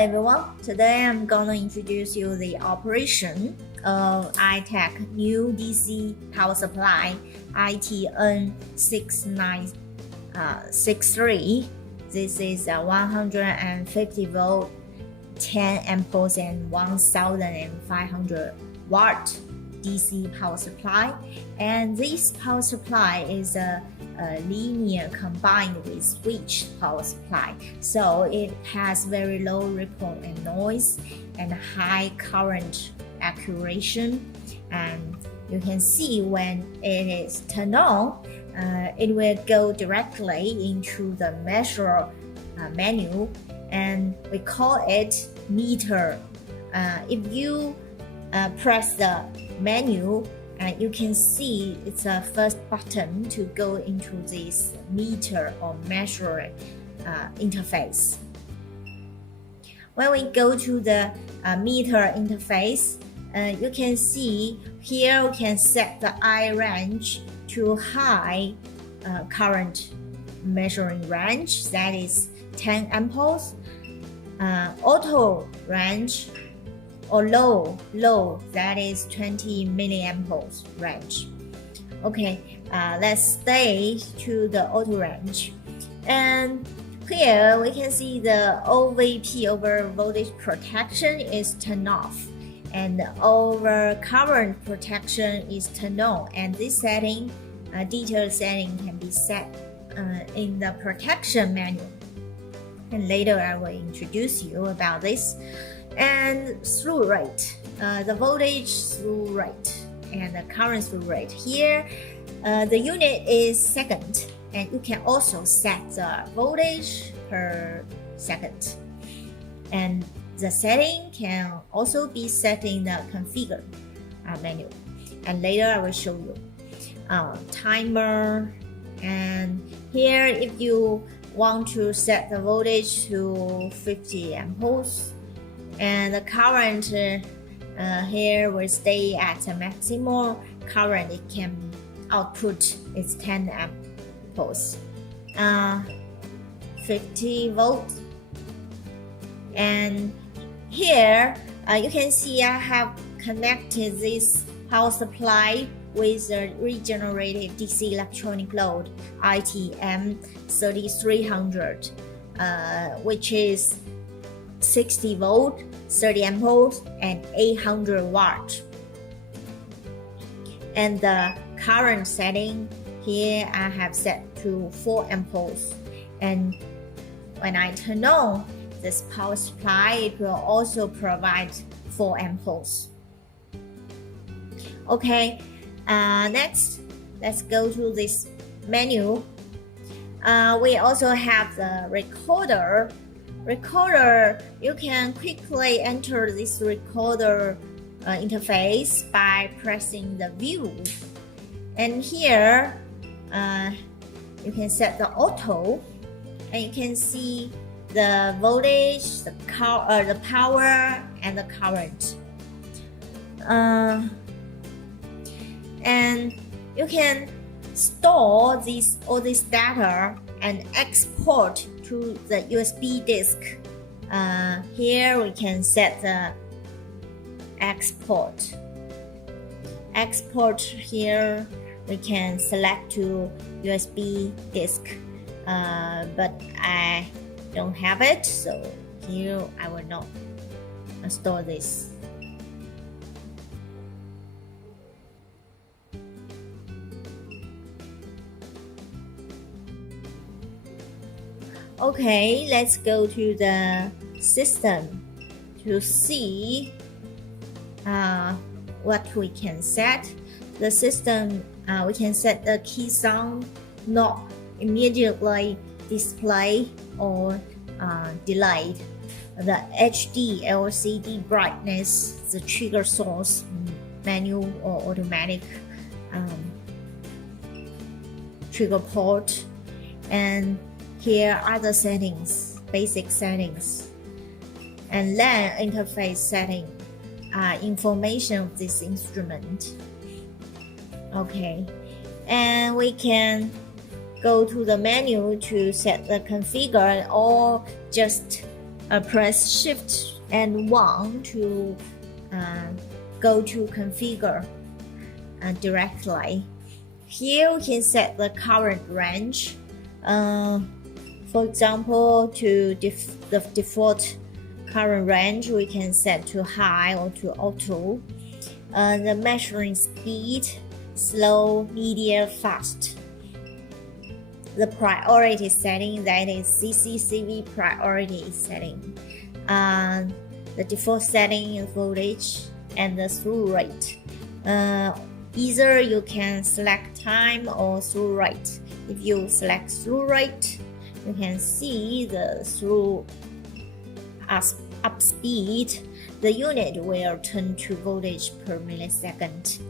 everyone, today I'm gonna introduce you the operation of ITECH new DC power supply ITN6900. This is a 150 volt, 10 amperes and 1500 watt DC power supply, and this power supply is a linear combined with switch power supply, so it has very low ripple and noise and high current accuracy. And you can see when it is turned on, it will go directly into the measure menu, and we call it meter. If you press the menu, you can see it's a first button to go into this meter or measure interface. When we go to the meter interface, you can see here we can set the I range to high current measuring range, that is 10 amperes, auto range or low, that is 20 milliamperes range. Okay, let's stay to the auto range. And here we can see the OVP, over voltage protection, is turned off, and the over current protection is turned on. And this setting, detailed setting, can be set in the protection menu. And later I will introduce you about this. And slew rate, the voltage slew rate and the current slew rate. Here, the unit is second, and you can also set the voltage per second. And the setting can also be set in the configure menu. And later I will show you timer. And here, if you want to set the voltage to 50 amperes, and the current here will stay at a maximum current it can output is 10 amperes, 50 volts. And here you can see I have connected this power supply with a regenerative DC electronic load N6900, which is 60 volt, 30 amperes, and 800 watt. And the current setting here I have set to 4 amperes. And when I turn on this power supply, it will also provide 4 amperes. Okay, next let's go to this menu. We also have the recorder. You can quickly enter this recorder interface by pressing the view. And here you can set the auto, and you can see the voltage, the power, and the current. And you can store all this data and export to the USB disk. Here we can set the export. Here we can select to USB disk, but I don't have it, so here I will not store this. Okay, let's go to the system to see what we can set. The system, we can set the key sound not immediately display or delayed. The HD LCD brightness, the trigger source, manual or automatic trigger port, and here are the settings, basic settings, and LAN interface setting, information of this instrument. Okay, and we can go to the menu to set the configure, or just press Shift and 1 to go to configure directly. Here we can set the current range. For example, to the default current range, we can set to high or to auto. The measuring speed, slow, medium, fast. The priority setting, that is CCCV priority setting. The default setting is voltage and the through rate. Either you can select time or through rate. If you select through rate, you can see the through up speed. The unit will turn to voltage per millisecond.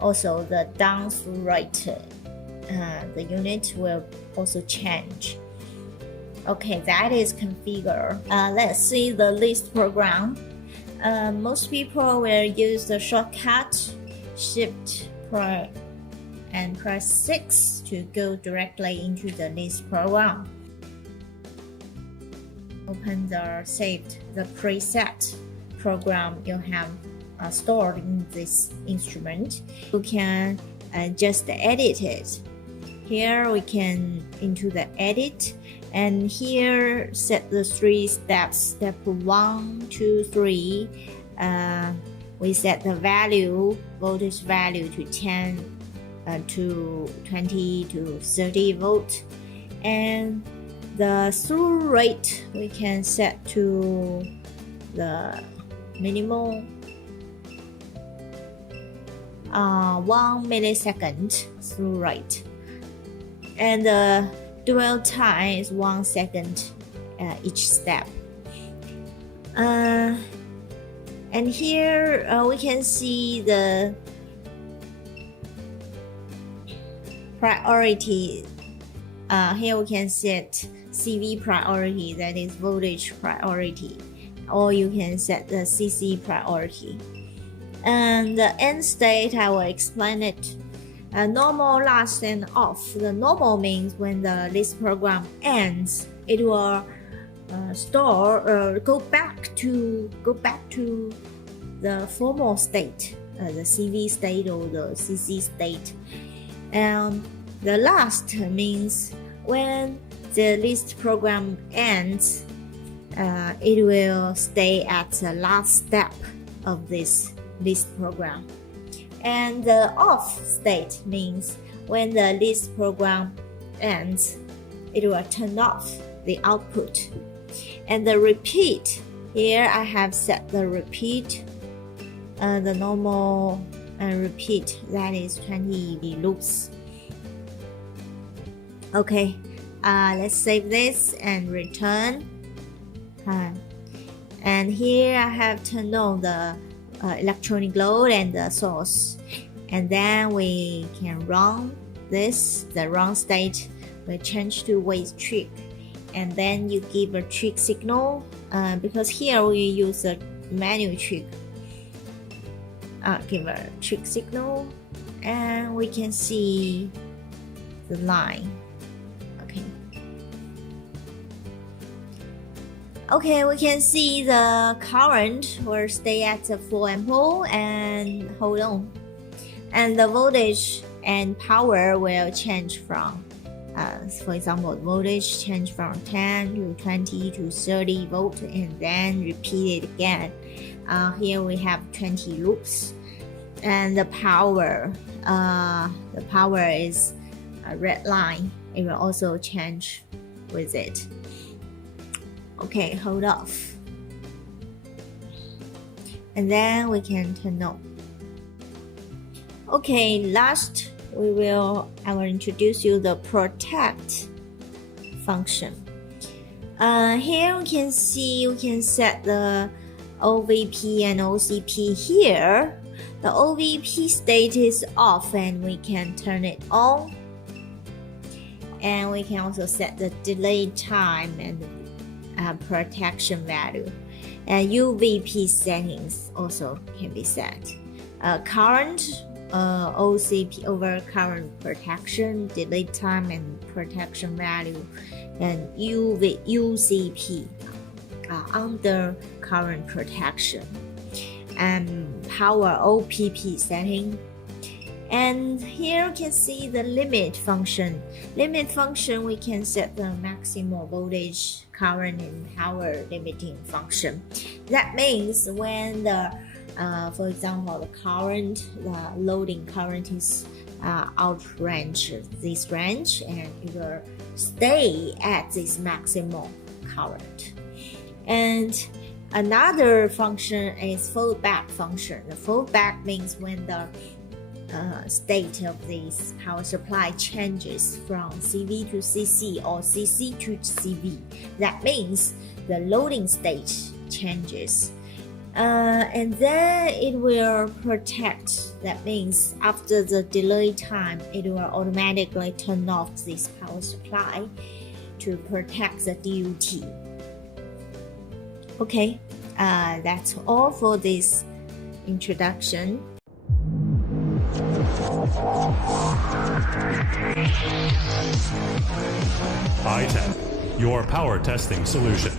Also, the down through rate, the unit will also change. Okay, that is configure. Let's see the list program. Most people will use the shortcut Shift and press 6 to go directly into the list program. Open the preset program you have stored in this instrument. You can just edit it. Here we can into the edit, and here set the 3 steps. Step 1, 2, 3. We set the value, voltage value to 10 to 20 to 30 volt, and the through rate we can set to the minimum 1 millisecond through rate, and the dwell time is 1 second each step. And here we can see the priority. Here we can set CV priority, that is voltage priority, or you can set the CC priority. And the end state, I will explain it. Normal, last, and off. The normal means when the list program ends, it will go back to the formal state, the CV state or the CC state. And the last means when the list program ends, it will stay at the last step of this list program. And the off state means when the list program ends, it will turn off the output. And the repeat, here I have set the repeat, the normal repeat, that is 20 EV loops. Okay, let's save this and return. And here I have turned on the electronic load and the source, and then we can run this. The run state will change to wait trick, and then you give a trick signal, because here we use a manual trick. Give a trick signal, and we can see the line. Okay, we can see the current will stay at the 4 ampere and hold on. And the voltage and power will change from, for example, voltage change from 10 to 20 to 30 volt, and then repeat it again. Here we have 20 loops. And the power is a red line. It will also change with it. Okay, hold off. And then we can turn on. Okay, last I will introduce you the protect function. Here we can see we can set the OVP and OCP here. The OVP state is off and we can turn it on. And we can also set the delay time and protection value, and UVP settings also can be set. Current, OCP over current protection, delay time and protection value, and UCP under current protection and power OPP setting. And here you can see the limit function. Limit function, we can set the maximum voltage, current, and power limiting function. That means when the, for example, the current, the loading current is outrange this range, and it will stay at this maximum current. And another function is fallback function. The fallback means when the state of this power supply changes from CV to CC or CC to CV. That means the loading state changes. And then it will protect. That means after the delay time, it will automatically turn off this power supply to protect the DUT. Okay, that's all for this introduction. ITECH, your power testing solution.